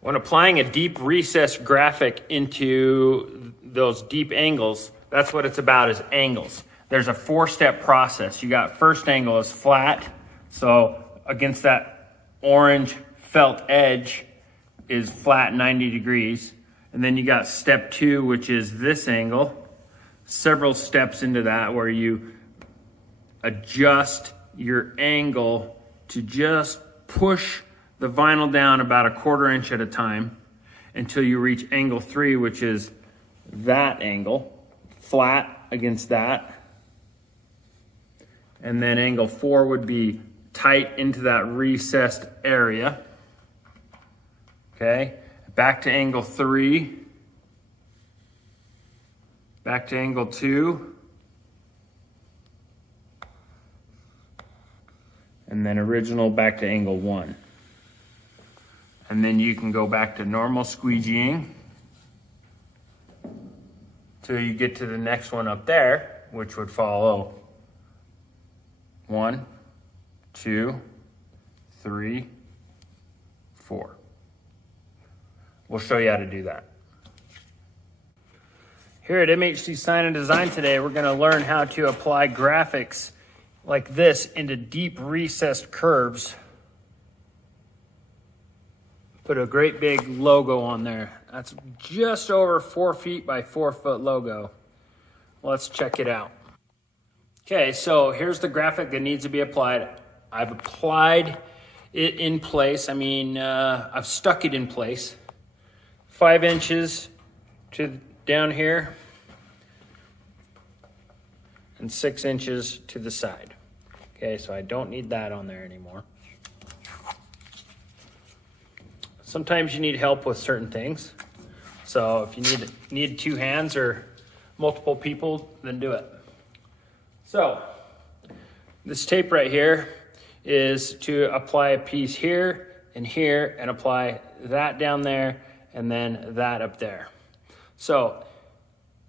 When applying a deep recessed graphic into those deep angles, that's what it's about, is angles. There's a 4-step process. You got first angle is flat, so against that orange felt edge is flat 90 degrees. And then you got step 2, which is this angle. Several steps into that where you adjust your angle to just push the vinyl down about a 1/4 inch at a time until you reach angle 3, which is that angle, flat against that. And then angle 4 would be tight into that recessed area. Okay, back to angle 3, back to angle 2, and then original back to angle 1. And then you can go back to normal squeegeeing till you get to the next one up there, which would follow 1, 2, 3, 4. We'll show you how to do that. Here at MHC Sign and Design today, we're going to learn how to apply graphics like this into deep recessed curves. Put a great big logo on there. That's just over 4 feet by 4 foot logo. Let's check it out. Okay, so here's the graphic that needs to be applied. I've applied it in place. I've stuck it in place. 5 inches to down here and 6 inches to the side. Okay, so I don't need that on there anymore. Sometimes you need help with certain things. So if you need 2 hands or multiple people, then do it. So this tape right here is to apply a piece here and apply that down there and then that up there. So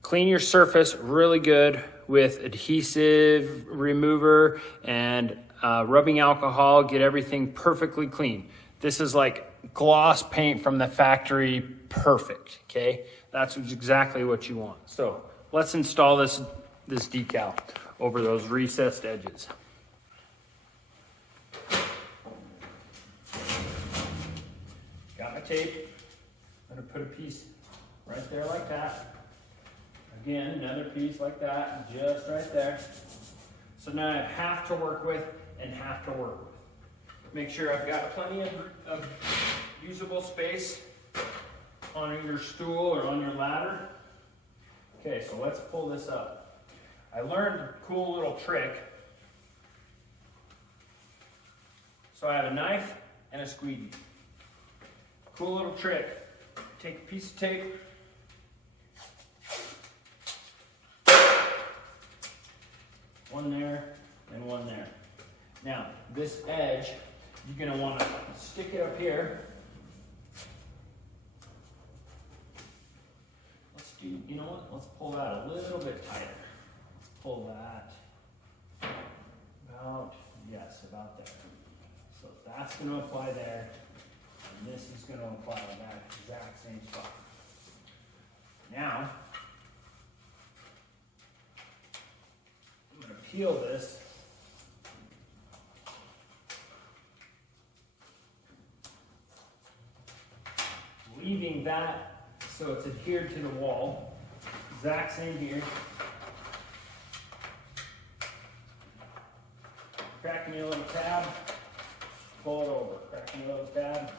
clean your surface really good with adhesive remover and rubbing alcohol. Get everything perfectly clean. This is like gloss paint from the factory, perfect, okay? That's exactly what you want. So let's install this decal over those recessed edges. Got my tape. I'm gonna put a piece right there like that. Again, another piece like that, just right there. So now I have half to work with and half to work with. Make sure I've got plenty of usable space on your stool or on your ladder. Okay, so let's pull this up. I learned a cool little trick. So I have a knife and a squeegee. Cool little trick. Take a piece of tape. One there and one there. Now, this edge, you're gonna wanna stick it up here. You know what? Let's pull that a little bit tighter. Let's pull that about there. So that's gonna apply there, and this is gonna apply in that exact same spot. Now, I'm gonna peel this. Leaving that so it's adhered to the wall. Exact same here. Crack me a little tab, pull it over. Crack me a little tab,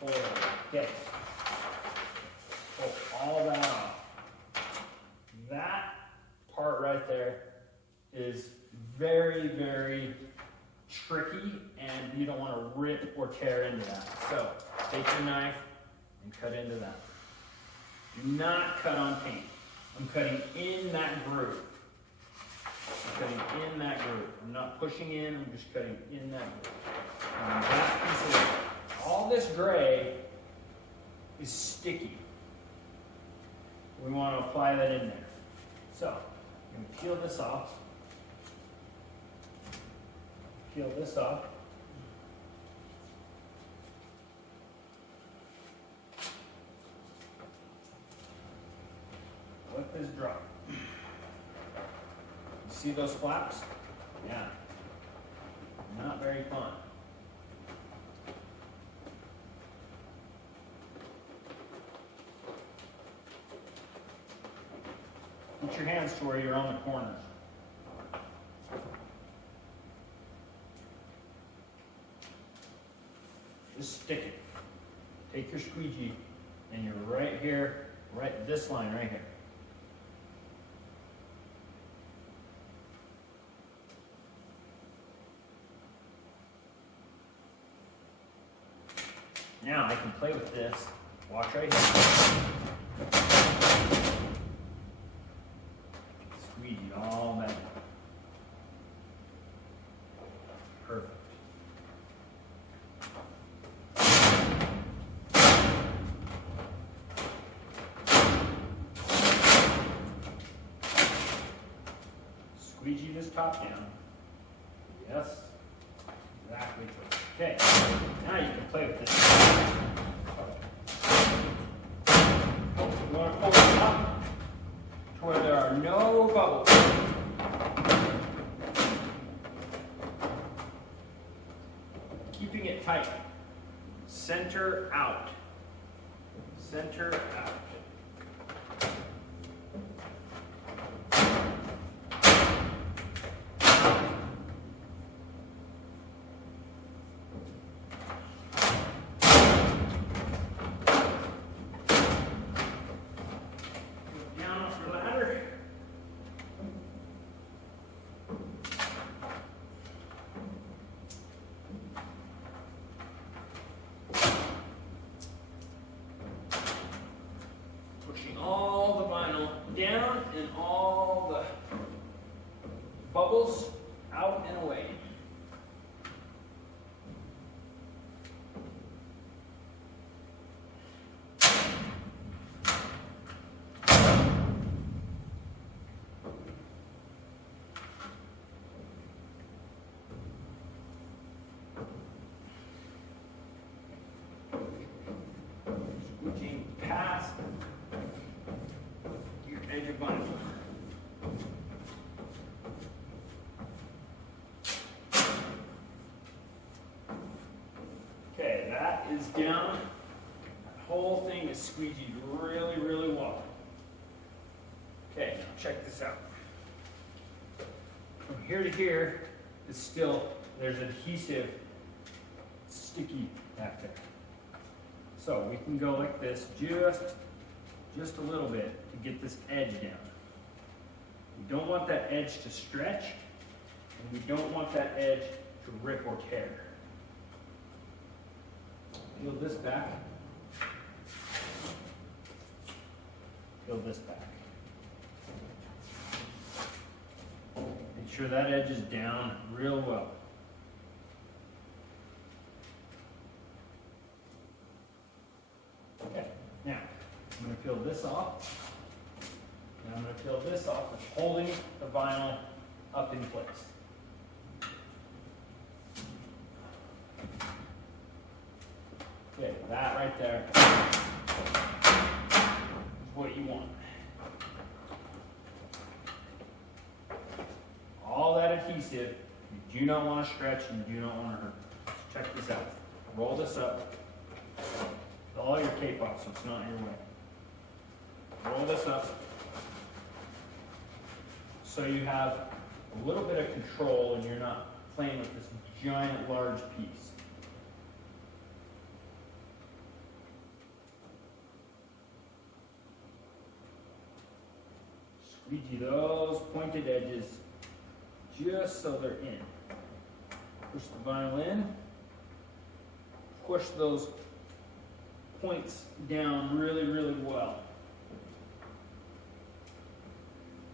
pull it over. Okay. Pull all that off. That part right there is very, very tricky, and you don't want to rip or tear into that. So take your knife and cut into that. Do not cut on paint. I'm cutting in that groove. I'm cutting in that groove. I'm not pushing in, I'm just cutting in that groove. And that piece of, all this gray is sticky. We want to apply that in there. So I'm going to peel this off. Peel this off. this dry. You see those flaps? Yeah. Not very fun. Put your hands to where you're on the corners. Just stick it. Take your squeegee and you're right here, right this line right here. Now I can play with this. Watch right here. Squeegee all that. Perfect. Squeegee this top down. Yes. Exactly. Okay. Now you can play with this. You want to pull it up to where there are no bubbles. Keeping it tight. Center out. Center out. Pushing all the vinyl down and all the bubbles out and away. Squeegee past your edge of vinyl. Okay, that is down. That whole thing is squeegeed really, really well. Okay, now check this out. From here to here is still, there's adhesive sticky back there. So we can go like this just a little bit to get this edge down. We don't want that edge to stretch, and we don't want that edge to rip or tear. Peel this back. Peel this back. Make sure that edge is down real well. Okay, now I'm going to peel this off. And I'm going to peel this off, that's holding the vinyl up in place. Okay, that right there is what you want. All that adhesive, you do not want to stretch and you do not want to hurt. So check this out. Roll this up. All your cape off so it's not in your way. Roll this up so you have a little bit of control and you're not playing with this giant large piece. Squeegee those pointed edges just so they're in. Push the vinyl in. Push those points down really, really well.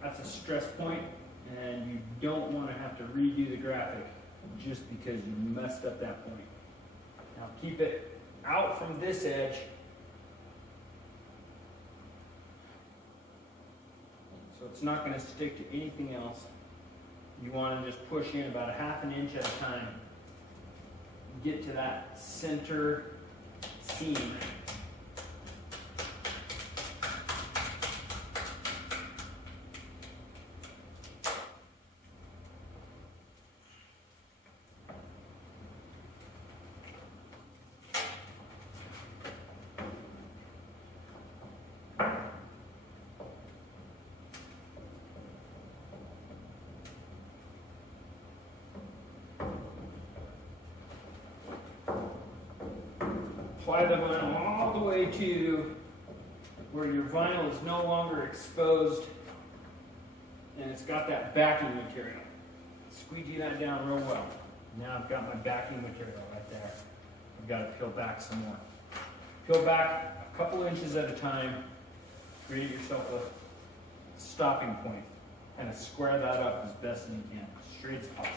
That's a stress point, and you don't want to have to redo the graphic just because you messed up that point. Now keep it out from this edge. So it's not going to stick to anything else. You want to just push in about 1/2 inch at a time. Get to that center seam. apply the vinyl all the way to where your vinyl is no longer exposed and it's got that backing material. Squeegee that down real well. Now I've got my backing material right there. I've got to peel back some more. Peel back a couple inches at a time. Create yourself a stopping point. Kind of square that up as best as you can, straight as possible.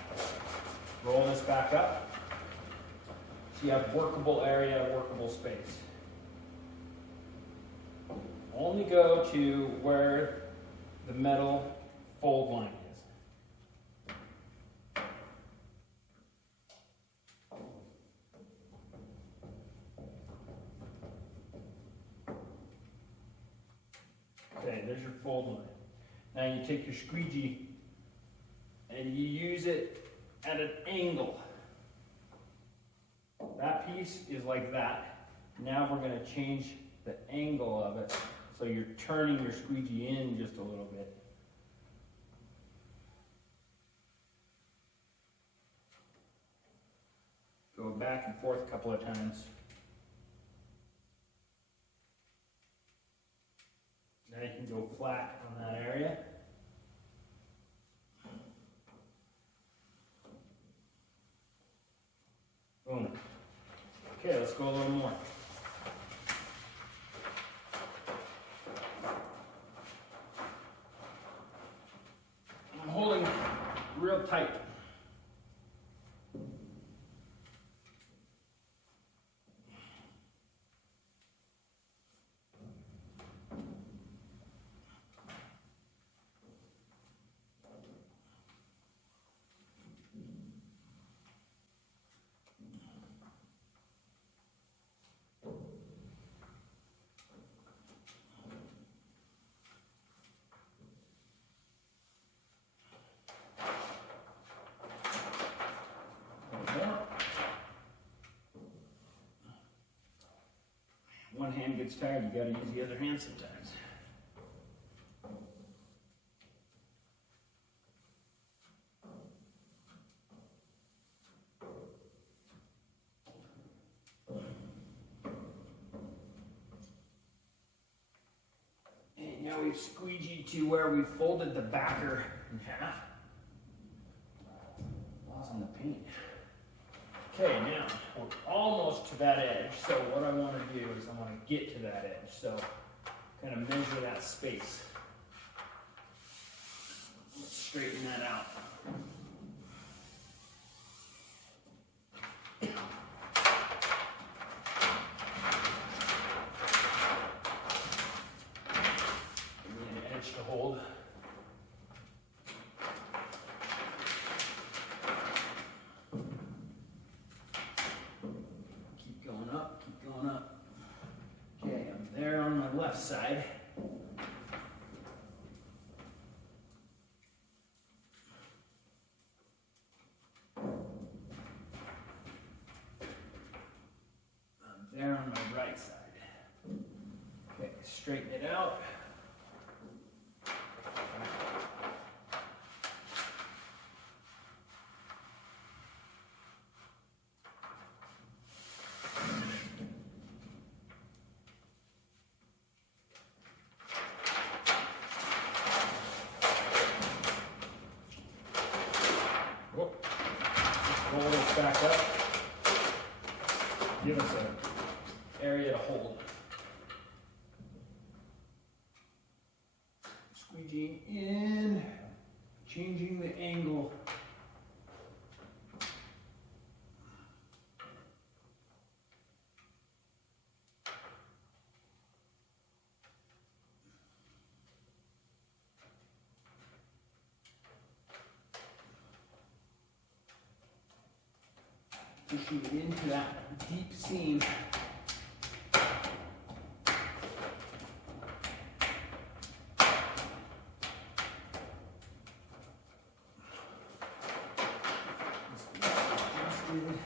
Roll this back up. So you have workable area, workable space. Only go to where the metal fold line is. Okay, there's your fold line. Now you take your squeegee and you use it at an angle. That piece is like that. Now we're going to change the angle of it. So you're turning your squeegee in just a little bit. Go back and forth a couple of times. Now you can go flat on that area. Boom. Okay, let's go a little more. I'm holding real tight. One hand gets tired, you gotta use the other hand sometimes. And now we've squeegeed to where we folded the backer in half. Lost in the paint. Okay, now we're almost to that edge. So what I want to do is I want to get to that edge. So kind of measure that space. Let's straighten that out. Give me an edge to hold. Side. I'm there on my right side. Okay, straighten it out. Roll this back up. Give us an area to hold. Squeegee in, changing the angle. Pushing it into that deep seam. Deep seam.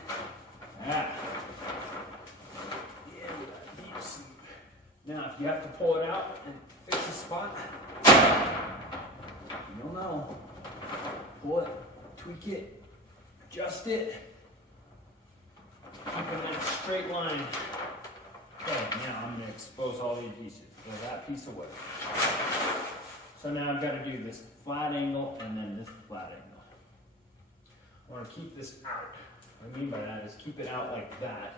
Now, if you have to pull it out and fix the spot, you'll know. Pull it, tweak it, adjust it. Keep it in a straight line. Okay, now I'm going to expose all the adhesive. So that piece away. So now I've got to do this flat angle and then this flat angle. I want to keep this out. What I mean by that is keep it out like that.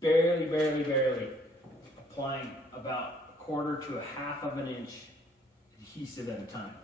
Barely applying about 1/4 to 1/2 of an inch adhesive at a time.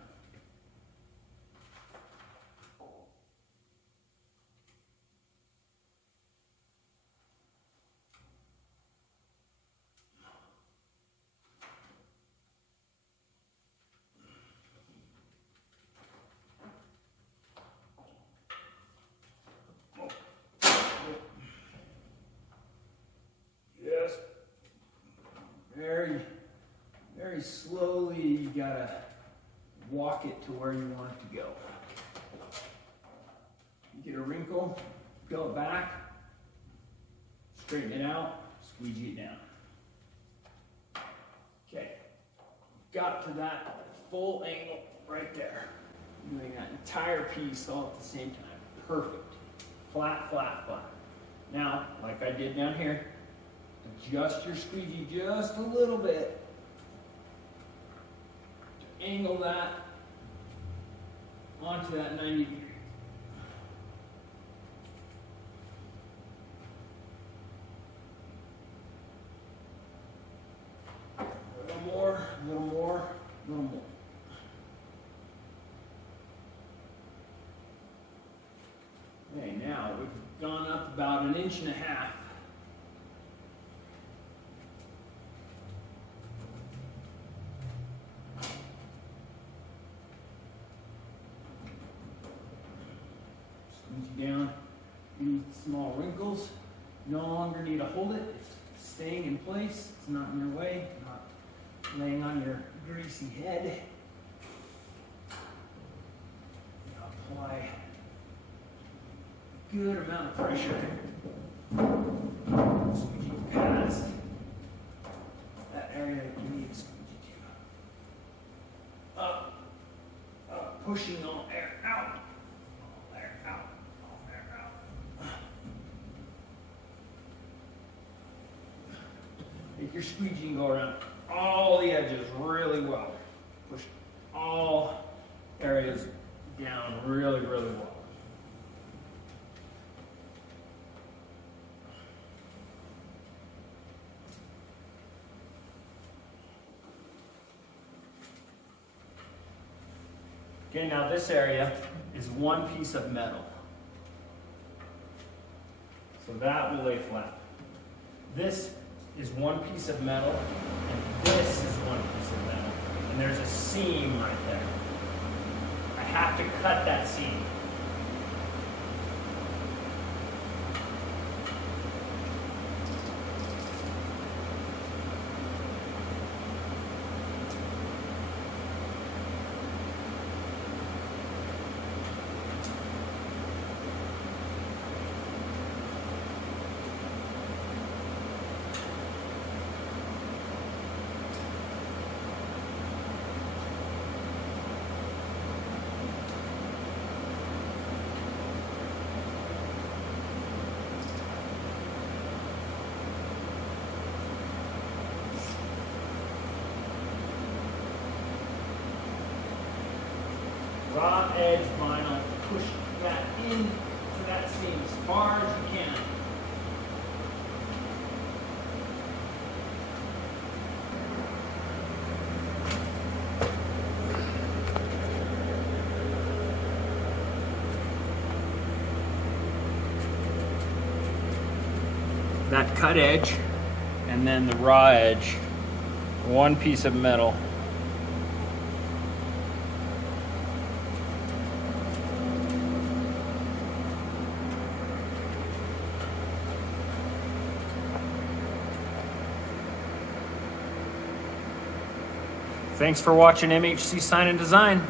Just very slowly, you gotta walk it to where you want it to go. You get a wrinkle, go back, straighten it out, squeegee it down. Okay, got to that full angle right there. Doing that entire piece all at the same time. Perfect. Flat, flat, flat. Now, like I did down here, adjust your squeegee just a little bit to angle that onto that 90 degrees. A little more, a little more, a little more. Okay, now we've gone up about 1.5 inches. Squeeze down any small wrinkles. No longer need to hold it. It's staying in place. It's not in your way. Not laying on your greasy head. Apply a good amount of pressure. Squeegee past that area that you need to squeegee to. Up, pushing all air out. All air out. All air out. Make your squeegee go around all the edges really well. Push all areas down really well. Okay, now this area is one piece of metal. So that will lay flat. This is one piece of metal, and this is one piece of metal. And there's a seam right there. I have to cut that seam. Raw edge vinyl, push that into that seam as far as you can. That cut edge and then the raw edge, one piece of metal. Thanks for watching MHC Sign and Design.